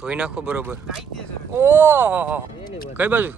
ધોઈ નાખો બરોબર. ઓહો કઈ બાજુ?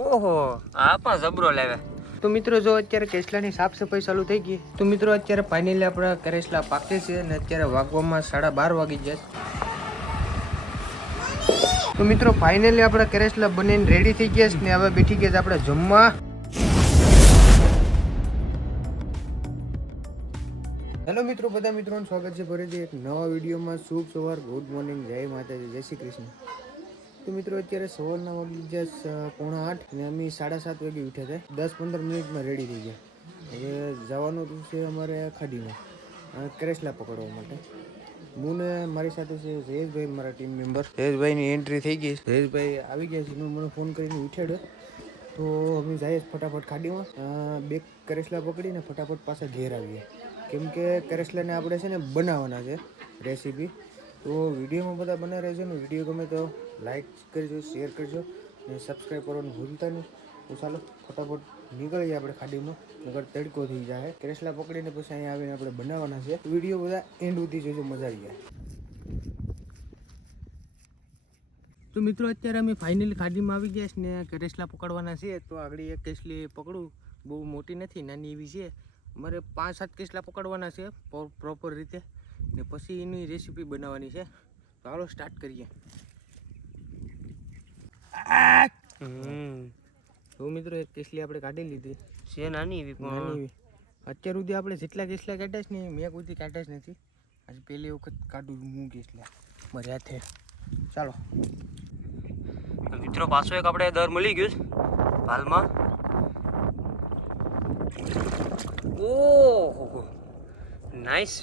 ઓહો આ પણ જબરો લાવ્યા. તો મિત્રો જો અત્યારે કેસલાની સાફ સફાઈ ચાલુ થઈ ગઈ. તો મિત્રો અત્યારે ફાઇનલી આપણા કરેસલા પાકે છે અને અત્યારે વાગવામાં 12:30 વાગી જાય. તો મિત્રો ફાઇનલી આપણા કરેસલા બનીને રેડી થઈ ગયા છે ને હવે બેઠી ગયા છે આપણે જમવા. હેલો મિત્રો, બધા મિત્રોનું સ્વાગત છે ફરીથી એક નવા વિડીયોમાં. શુભ સવાર, ગુડ મોર્નિંગ, જય માતાજી, જય શ્રી કૃષ્ણ. તો મિત્રો અત્યારે સવારના વાગી ગયા 7:45 અને અમે 7:30 વાગે ઉઠ્યા હતા. 10-15 મિનિટમાં રેડી થઈ ગયા. હવે જવાનું છે અમારે ખાડીમાં કરેસલા પકડવા માટે. હું ને મારી સાથે છે જયેશભાઈ, મારા ટીમ મેમ્બર. જયેશભાઈની એન્ટ્રી થઈ ગઈ. જયેશભાઈ આવી ગયા છે. મને ફોન કરીને ઉઠાડ્યો તો અમે જઈએ ફટાફટ ખાડીમાં બે કરેસલા પકડીને ફટાફટ પાછા ઘેર આવીએ. કેમ કે કરેસલાને આપણે છે ને બનાવવાના છે રેસીપી. તો વિડીયોમાં બધા બના રહેજો ને. વિડીયો ગમે તો લાઈક કરજો, શેર કરજો અને સબસ્ક્રાઈબ કરવાનું ભૂલતા નહીં. તો ચાલો ફટાફટ નીકળીએ આપણે ખાડીમાં, નકર તડકો થઈ જાય. કરેસલા પકડીને પછી અહીંયા આવીને આપણે બનાવવાના છે. વિડીયો બધા એન્ડ સુધી જોજો, મજા આવી જાય. તો મિત્રો અત્યારે અમે ફાઇનલી ખાડીમાં આવી ગયા છે ને કરેસલા પકડવાના છે. તો આગળ એક કેસલી પકડું, બહુ મોટી નથી, નાની એવી છે. મારે 5-7 કેસલા પકડવાના છે પ્રોપર રીતે ને પછી એની રેસીપી બનાવવાની છે. તો હાલો સ્ટાર્ટ કરીએ. તો મિત્રો એક કેસલી આપણે કાઢી લીધી છે, નાની એવી. અત્યાર સુધી આપણે જેટલા કેસલા કાઢ્યા છે ને મેં કોઈ કાઢ્યા જ નથી. આજે પહેલી વખત કાઢું હું કેસલા મારે હાથે. ચાલો મિત્રો, પાછો એક આપણે દર મળી ગયું હાલમાં. ઓહો નાઈસ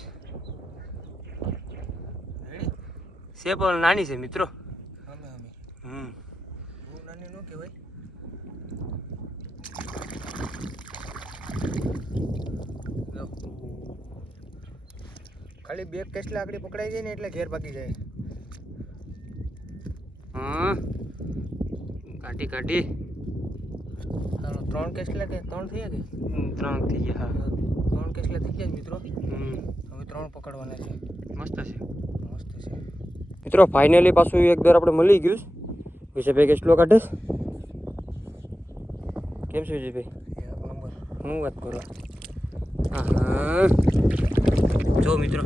છે, પણ નાની છે મિત્રો. બહુ નાની ન કહેવાય. ખાલી બે કેસલા આગળ પકડાઈ જાય ને એટલે ઘેર ભાગી જાય. હા કાઢી ચાલો 3 કેસલા કે 3 થઈ ગયા કે 3 થઈ ગયા. હા 3 કેસલા થઈ ગયા મિત્રો. હવે 3 પકડવાના છે. મસ્ત છે મિત્રો. ફાઇનલી પાછું એક દર આપણે મળી ગયું. વિજયભાઈ કેસલો કાઢે કેમ છે વિજયભાઈ? હું વાત કરું. હા જો મિત્રો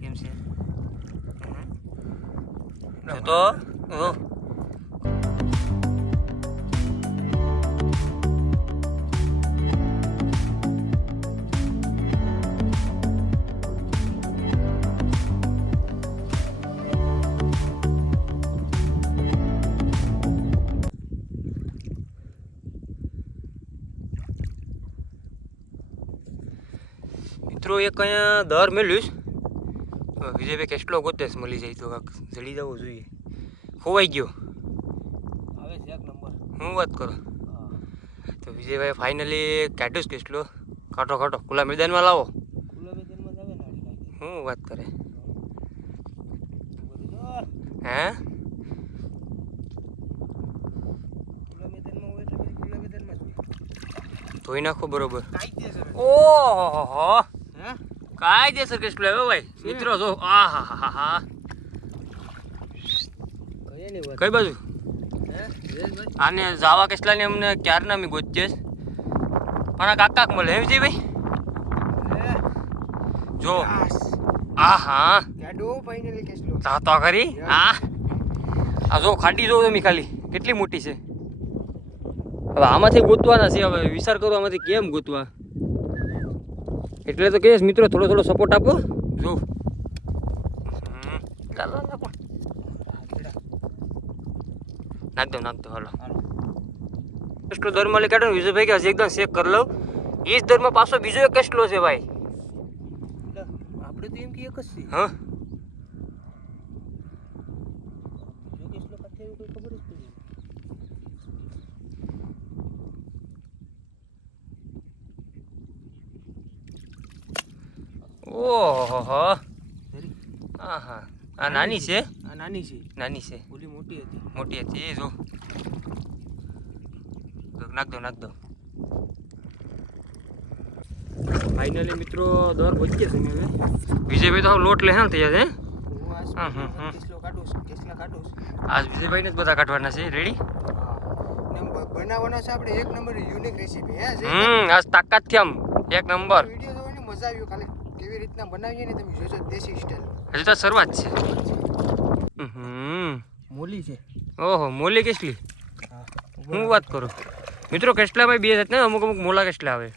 કેમ છે તો મિત્રો એક અહીંયા દર મેળ્યું. વિજયભાઈ કેટલો ગોતેસ મળી જાય તો જડી જવો જોઈએ. ખોવાઈ ગયો આવે છે એક નંબર. હું વાત કરું. તો વિજયભાઈ ફાઇનલી કાઢ્યું કેટલો. કાઢો ખુલ્લા મેદાનમાં લાવો. હું વાત કરે હે? ધોઈ નાખો બરોબર. ઓહો કાયદેસર કેટલો આવ્યો ભાઈ મિત્રો. જો આહા કઈ બાજુ આને જાવા કેટલાની અમને ક્યારના અમે ગોતીએ પણ આ કાકાક મળે એમ છે ભાઈ. જો આહા તો કરી આ જો ખાડી જો તમે ખાલી કેટલી મોટી છે. હવે આમાંથી ગોતવાના છે. હવે વિચાર કરો આમાંથી કેમ ગોતવા. એટલે તો કહીશ મિત્રો થોડો સપોર્ટ આપો. જો નાખ દો હાલો. કેટલો દરમાં લઈ કાઢો વિજયભાઈ કે એકદમ ચેક કરી લઉં. એ જ દરમાં પાછો બીજો એક કેટલો છે ભાઈ. આપણે તો એમ કે એક જ છે. હા ઓહો હા આ નાની છે. નાની છે. ઓલી મોટી હતી એ જો. નાખ દો. ફાઇનલી મિત્રો દર વચ્ચે છે. હવે વિજયભાઈ તો લોટ લે હા થઈ જશે. બસ કેસલા કાઢું આજ વિજયભાઈને જ બધા કાઢવાના છે. રેડી? બનાવવાનો છે આપણે એક નંબર યુનિક રેસીપી હે. આજ તાકાત થી આમ એક નંબર વિડિયો જોવાની મજા આવ્યો. ખાલી કેવી રીતના બનાવીએ ને તમે જોજો દેશી સ્ટાઈલ. હજી તો શરૂઆત છે. મૂલી છે. ઓહો, મૂલી કેસલી. હું વાત કરું મિત્રો, કેસલામાં બે જાત ને, અમુક મોલા કેસલા આવે.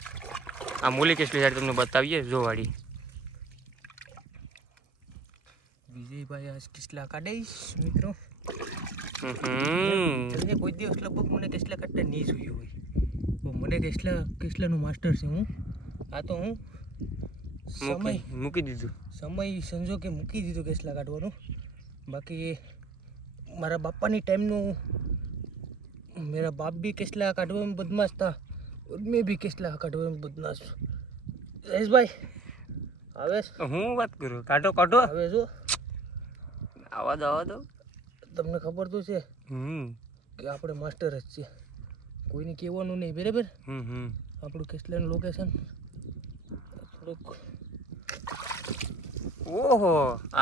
આ મૂલી કેસલી સાઈડ તમને બતાવીએ. જો વાડી વિજયભાઈ આજ કેસલા કાઢીશ મિત્રો. કોઈ દિવસ લગભગ મને કેસલા કાઢતા નહીં જોયું હોય. મને કેસલાનું માસ્ટર છે હું. આ તો હું મૂકી દીધું. સમય સંજોગે મૂકી દીધું કેસલા કાઢવાનું. બાકી મારા બાપાની ટાઈમનું मेरा बाप भी केसला काटवा में बदमाश था और मैं भी केसला काटवा में बदमाश हूँ. જયેશભાઈ આવે હું વાત કરું. કાઢો હવે જો આવા દો. તમને ખબર તો છે કે આપણે માસ્ટર જ છે. કોઈને કહેવાનું નહીં. બરાબર? આપણું કેસલાનું લોકેશન થોડુંક. ઓહો,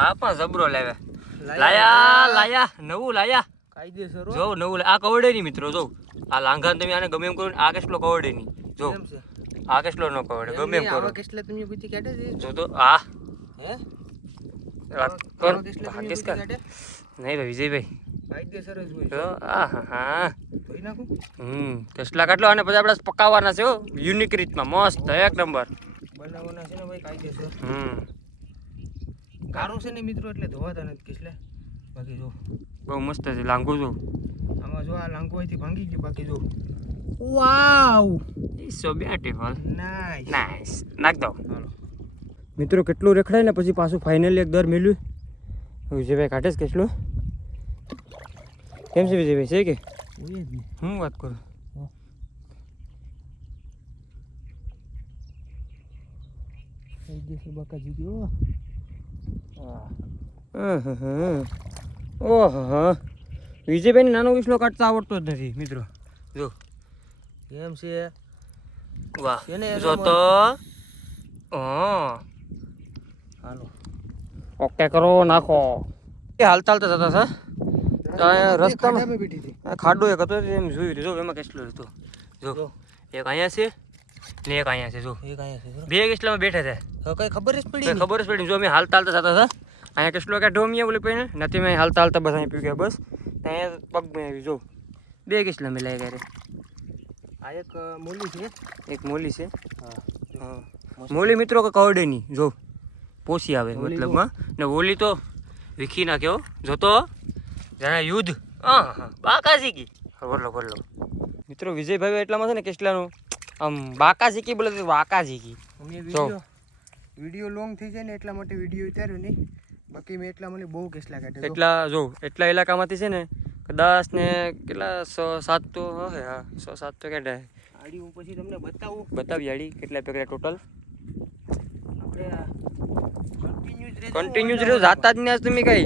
આ પણ જબરો લાયા નવું લાયા. કાયદેસર જો નવું આ કવડે ની મિત્રો. જો આ લાંઘા તમે આને ગમે એમ કરો. આ કેસલો કવડે ની. જો આ કેસલો નો કવડે ગમે એમ કરો. કેસલા તમે બધી કાઢે છે. જો તો આ હે નહીં ભાઈ વિજયભાઈ કાયદેસર જ હોય. જો હા ધોઈ નાખું. કેસલા કાઢલો અને પછી આપણે પકાવવાના છે. યુનિક રીતમાં મસ્ત એક નંબર બનાવવાના છે ને ભાઈ કાયદેસર. કારો છે ને મિત્રો એટલે ધોવાતા નથી કેસલા. બાકી જો બહુ મસ્ત છે લાંગો. જો આમાં જો આ લાંગો અહીંથી ભાંગી ગયું. બાકી જો વાવ સો બ્યુટીફુલ. નાઈસ નાખ દો મિત્રો. કેટલું રેખડાય ને પછી પાછું ફાઇનલી એક દર મેલ્યું. વિજયભાઈ કાઢે છે કેટલું. કેમ છે વિજયભાઈ? છે કે હું વાત કરું. બકાજી ગયો. ઓહો, વિજયભાઈને નાનો વિસલો કાઢતા આવડતો જ નથી મિત્રો. જો કેમ છે? વાહ જો તો. હાલો ઓકે કરો નાખો. હાલતા જતા હતા રસ્તામાં ખાડો એક હતો એમ જોયું. જો એમાં કેટલો હતો. જો એક અહીંયા છે ને એક અહીંયા છે. જો એક અહીંયા છે. બે કેસલામાં બેઠા છે. કઈ ખબર જ પડી. જો અમે હાલતા જતા હતા. અહીંયા કેટલો કે ઢોમિયા બોલે પડીને નથી. મેં હાલતા બસ અહીં પી ગયા. બસ અહીંયા પગમાં આવી. જો બે કેસલા મેં લાવી ગયા. આ એક મોલી છે. એક મોલી છે. મોલી મિત્રો કે કવડેની. જો પોસી આવે મતલબમાં. ને ઓલી તો વીખી નાખ્યો. જોતો જાણે યુદ્ધ. બાકા શીખી. બોલો મિત્રો. વિજયભાઈ એટલામાં છે ને કેસલાનું આમ બાકા શીખી બોલે તો બાકા શીખી. વિડીયો લોંગ થઈ જાય ને એટલા માટે વિડીયો ઉતાર્યો નહીં. બાકી મેં એટલા મને બહુ કેસલા કાઢે. એટલા ઇલાકામાંથી છે ને કદાચ ને કેટલા 6-7 તો હશે. 6-7 તો કાઢ્યા. આડી હું પછી તમને બતાવી આડી કેટલા પકડ્યા ટોટલ. આપણે કન્ટિન્યુ જ રહેજો. જાતા જ નહીં આજ તમે કઈ.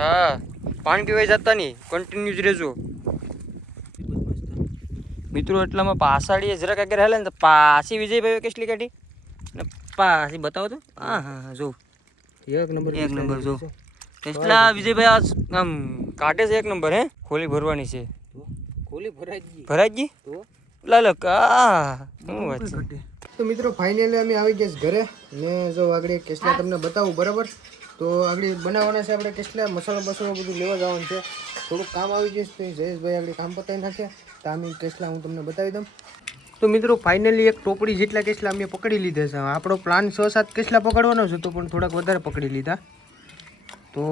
હા, પાણી પીવાય જતા નહીં. કન્ટિન્યુ જ રહેજો મિત્રો. એટલામાં પાછાડીએ જરાક આગળ હાલે ને તો પાછી વિજયભાઈ કેટલી કાઢી ને પાછી બતાવો તો. હા જો એક નંબર જો કેટલા વિજયભાઈ આમ કાઢે છે. એક નંબર. હે ખોલી ભરવાની છે. ખોલી ભરાઈ ગઈ તો લાલક. શું વાત છે. તો મિત્રો ફાઇનલી અમે આવી ગયા ઘરે ને જો આગળ કેસલા તમને બતાવું. બરાબર? તો આગળ બનાવવાના છે આપણે કેસલા. મસાલો બધું લેવા જવાનું છે. થોડુંક કામ આવી ગયું તો જયેશભાઈ આગળ કામ પતાવી નાખે તો અમે કેસલા હું તમને બતાવી દઉં. તો મિત્રો ફાઇનલી એક ટોપડી જેટલા કેસલા અમે પકડી લીધા છે. આપણો પ્લાન 6-7 કેસલા પકડવાનો છે તો પણ થોડાક વધારે પકડી લીધા. તો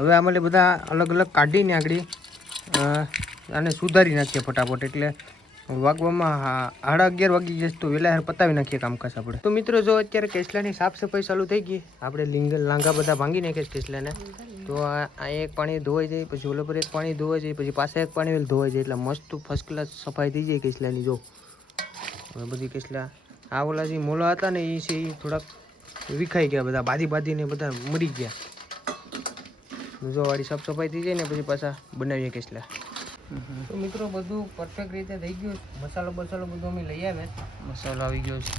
હવે આમાં બધા અલગ અલગ કાઢીને આગળ આને સુધારી નાખીએ ફટાફટ. એટલે વાગવામાં 11:30 વાગી જશે તો વહેલા પતાવી નાખીએ કામકાજ આપણે. તો મિત્રો જો અત્યારે કેસલાની સાફ સફાઈ ચાલુ થઈ ગઈ. આપણે લાંગા બધા ભાંગી નાખીએ કેસલાને. તો આ એક પાણી ધોવાઈ જાય, પછી ઓલા પર એક પાણી ધોવાઈ જાય, પછી પાછા એક પાણી ધોવાઈ જાય. એટલે મસ્ત ફર્સ્ટ ક્લાસ સફાઈ થઈ જાય કેસલાની. જો હવે બધી કેસલા આ ઓલા જે મોલા હતા ને એ છે એ થોડાક વિખાઈ ગયા. બધા બાંધીને બધા મરી ગયા. જો વાળી સાફ સફાઈ થઈ જાય ને પછી પાછા બનાવીએ કેસલા. તો મિત્રો બધું પરફેક્ટ રીતે થઈ ગયું. મસાલો બધું અમે લઈ આવ્યા. મસાલો આવી ગયો છે.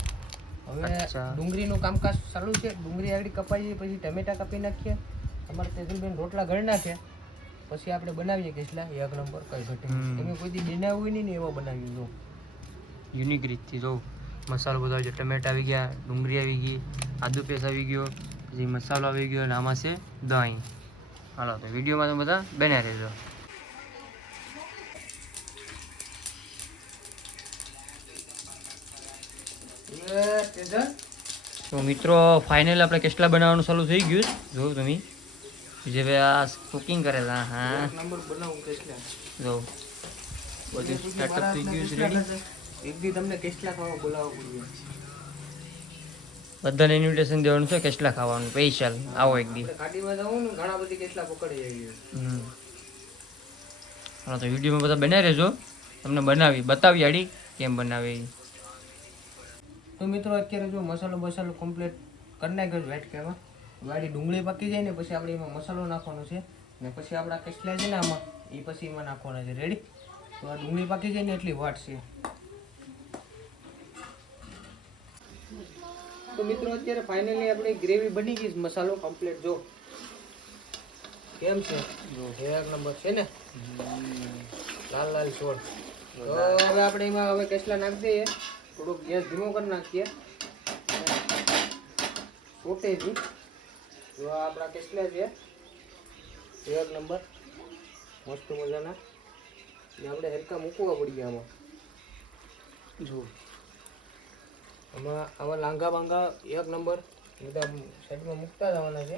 હવે અચ્છા. ડુંગળીનું કામકાજ ચાલુ છે. ડુંગળી આગળ કપાઈ જાય પછી ટમેટા કાપી નાખીએ. અમારે તેજલબેન રોટલા ઘડી નાખે પછી આપણે બનાવીએ કેસલા એક નંબર કઈ ઘટે. તમે કોઈ દી બનાવ્યું નહીં ને એવો બનાવી લો યુનિક રીતથી જો મસાલો બધો આવી ગયો, ટમેટા આવી ગયા, ડુંગળી આવી ગઈ, આદુ પેસ્ટ આવી ગયો, પછી મસાલો આવી ગયો અને આમાં છે દહીં. હાલો તો વિડીયોમાં તમે બધા બન્યા રહેજો. તો મિત્રો ફાઇનલ આપણે કેસલા બનાવવાનું ચાલુ થઈ ગયું. જો તમે જે ભાઈ આ કુકિંગ કરેલા હા એક નંબર બનાવું કેસલા. જો બધું સ્ટાર્ટઅપ થઈ ગયું છે રેડી. એક દી તમને કેસલા ખાવા બોલાવવા પડશે. બધાને ઇન્વિટેશન દેવાનું છે કેસલા ખાવાનું સ્પેશિયલ. આવો એક દી. આપણે ગાડીમાં જવું ને ઘણા બધી કેસલા પકડી આવી. હા તો વિડીયોમાં બધા બનાવી રહેજો. તમને બનાવી બતાવી આડી કેમ બનાવે ઈ. તો મિત્રો અત્યારે જો મસાલો કમ્પ્લીટ કરી નાખ્યો છે વાટકામાં. વાડી ડુંગળી પાકી જાય ને પછી આપણે એમાં મસાલો નાખવાનો છે ને પછી આપણા કેસલા છે ને આમાં એ પછી એમાં નાખવાના છે. રેડી? તો આ ડુંગળી પાકી જાય ને એટલી વાટ છે. તો મિત્રો અત્યારે ફાઇનલી આપણી ગ્રેવી બની ગઈ છે. મસાલો કમ્પ્લીટ જો કેમ છે એક નંબર છે ને લાલ લાલ છોડ. તો હવે આપણે એમાં હવે કેસલા નાખી દઈએ. થોડોક ગેસ ધીમો કરી નાખીએ. સોટેજી જો આ આપણા કેસલા છે એક નંબર મસ્ત મજાના. ને આપણે હરકા મૂકવા પડી આમાં. જો આમાં આવા લાંગા બાંગા એક નંબર બધા સાઈડમાં મૂકતા જવાના છે.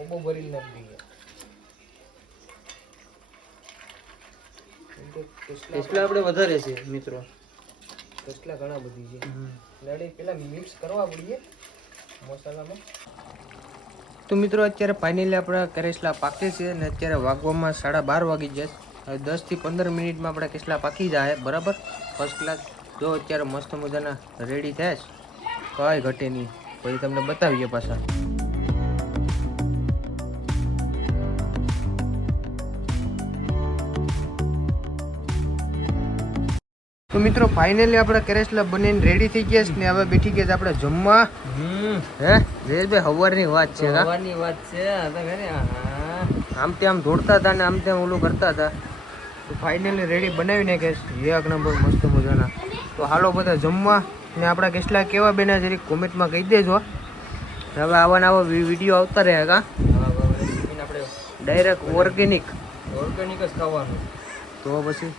ઉભો ભરી નાખી દઈએ. કેસલા આપણે વધારે છે મિત્રો. કેસલા ઘણા બધી છે. લડી પેલા મિક્સ કરવા પડીએ મસાલામાં. તો મિત્રો અત્યારે ફાઇનલી આપણા કેસલા પાકે છે અને અત્યારે વાગવામાં 12:30 વાગી જાય. હવે 10 થી 15 મિનિટમાં આપણા કેસલા પાકી જાય બરાબર ફર્સ્ટ ક્લાસ. જો અત્યારે મસ્ત મજાના રેડી થાય કાંઈ ઘટે નહીં. પછી તમને બતાવીએ પાછા. તો મિત્રો ફાઇનલી આપણા કેરેસલા બનીને રેડી થઈ ગયા છે ને હવે બેઠી ગયા છે આપણે જમવા. હે જયેશભાઈ હવારની વાત છે. હવારની વાત છે. આમ તેમ દોડતા હતા ને આમ તેમ ઓલું કરતા હતા. તો ફાઇનલી રેડી બનાવીને કે એક નંબર મસ્ત મજાના. તો હાલો બધા જમવા. ને આપણા કેસલા કેવા બન્યા જરીક કોમેન્ટમાં કહી દેજો. હવે આવા ને આવા વિડીયો આવતા રહ્યા કા આપણે ડાયરેક્ટ ઓર્ગેનિક જ ખાવાનું. તો પછી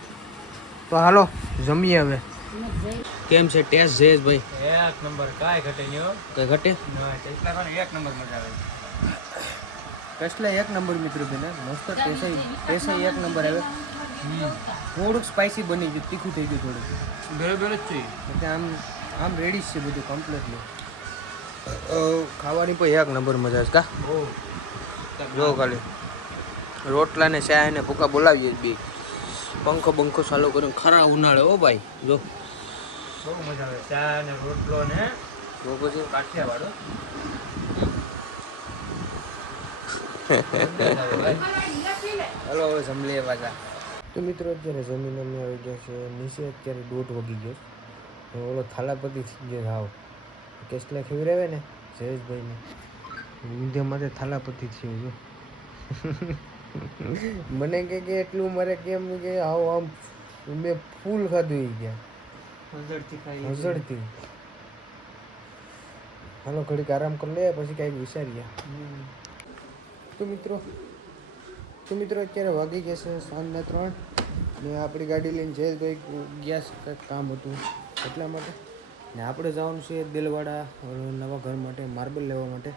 તો હાલો જમીએ હવે. કેમ છે ટેસ્ટ જયેશભાઈ? એક નંબર કાંઈ ઘટે નહીં હો. કઈ ઘટે? કેસલા ખાને એક નંબર મજા આવે. કેસલા એક નંબર મિત્રો બેન મસ્ત ટેસ્ટ એક નંબર આવે. થોડુંક સ્પાઇસી બની ગયું, તીખું થઈ ગયું થોડુંક. બરાબર જ છે. એટલે આમ રેડી છે બધું કમ્પ્લીટલી. ખાવાની પણ એક નંબર મજા છે કા. જો ખાલી રોટલા ને ચા ને ભૂકા બોલાવીએ બી. પંખો બંખો ચાલુ કરીને ખરા ઉનાળે હો ભાઈ. જો બહુ મજા આવે ચા ને રોટલો ને જો પછી કાઠિયાવાડો. હલો હવે જમી લઈએ પાછા. તો મિત્રો અત્યારે જમીન અમે આવી ગયા છે નીચે. અત્યારે 1:30 વાગી ગયો. ઓલો થાલાપતિ થઈ ગયો હાવ. કેસલા ખવડાવે ને જયેશભાઈને લીધે મારે થાલાપતિ થયું જો. મને કે એટલું મારે કેમ કે આવ આમ મેં ફૂલ ખાધું એ ગયા હજળથી. હાલો ઘડીક આરામ કરી લે પછી કાંઈક વિચારીએ. તો મિત્રો અત્યારે વાગી ગયા છે 3:30 ને આપણી ગાડી લઈને જયેશભાઈ ગયા છે કંઈક કામ હતું એટલા માટે. ને આપણે જવાનું છે દિલવાડા નવા ઘર માટે માર્બલ લેવા માટે.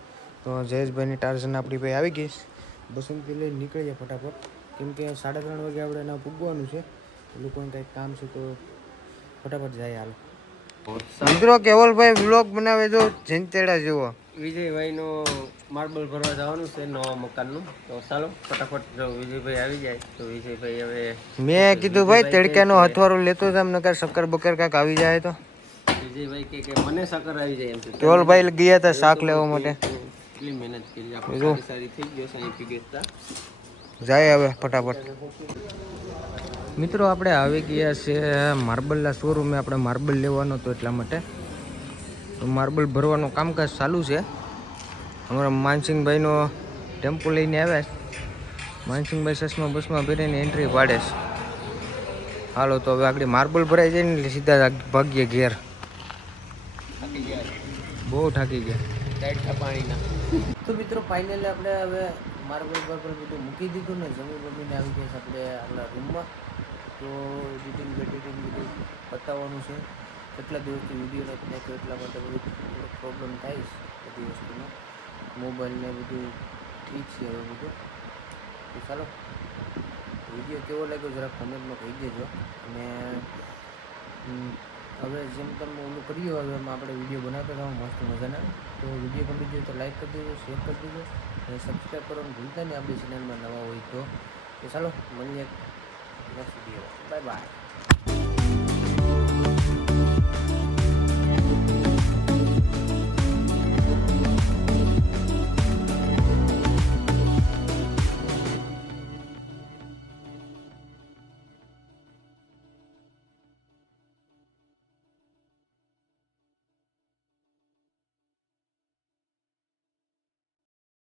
તો જયેશભાઈની ટાર્ઝન આપણી ભાઈ આવી ગઈ. બસંતી લઈને નીકળીએ ફટાફટ કેમ કે 3:30 વાગે આપણે એના પૂગવાનું છે. લોકોને કંઈક કામ છે તો ફટાફટ જાય. હાલો મિત્રો કેવલભાઈ વ્લોગ બનાવે જો જનતેડા જેવો. વિજયભાઈનો માર્બલ ભરવા જવાનું છે નવા મકાનનું. તો ચાલો ફટાફટ જો વિજયભાઈ આવી જાય તો વિજયભાઈ હવે મેં કીધું ભાઈ તડક્યાનો હથવારો લેતો જામ નકર શક્કર બકર કાંક આવી જાય તો. વિજયભાઈ કે મને શક્કર આવી જાય એમ છે. કેવલભાઈ ગયા હતા શાક લેવા માટે. એટલી મહેનત કરી આપણે સારી થઈ ગયો સારી ફિગર જાય હવે ફટાફટ. મિત્રો આપણે આવી ગયા છે માર્બલના શોરૂમે. આપણે માર્બલ લેવાનો હતો એટલા માટે માર્બલ ભરવાનું કામકાજ ચાલુ છે. અમારા માનસિંહભાઈનો ટેમ્પો લઈને આવ્યા છે. માનસિંહભાઈ ચશ્મા બસમાં પહેરીને એન્ટ્રી પાડે છે. હાલો તો હવે આગળ માર્બલ ભરાઈ જાય ને એટલે સીધા ભાગ્ય ઘેર. બહુ થાકી ગયા પાણીના. તો મિત્રો ફાઇનલી આપણે હવે માર્બલ બધું મૂકી દીધું ને જમી બમીને આવી ગયા છે આપણે આપણા રૂમમાં. તો એડિટિંગ બધું બતાવવાનું છે. કેટલા દિવસથી વિડીયો નથી નાખ્યો એટલા માટે બધું પ્રોબ્લેમ થાય છે બધી વસ્તુનો. મોબાઈલને બધું ઠીક છે હવે બધું. તો ચાલો વિડીયો કેવો લાગ્યો જરાક કમેન્ટમાં કહી દેજો. અને હવે જેમ તમે ઓલું કર્યું હવે એમાં આપણે વિડીયો બનાવતા હતા મસ્ત મજાના. તો વિડીયો ગમી જાય તો લાઈક કરી દેજો, શેર કરી દેજો અને સબસ્ક્રાઈબ કરવાનું ભૂલતા નહીં આપણી ચેનલમાં નવા હોય તો. ચાલો મળીએ નેક્સ્ટ વિડીયો. Bye bye.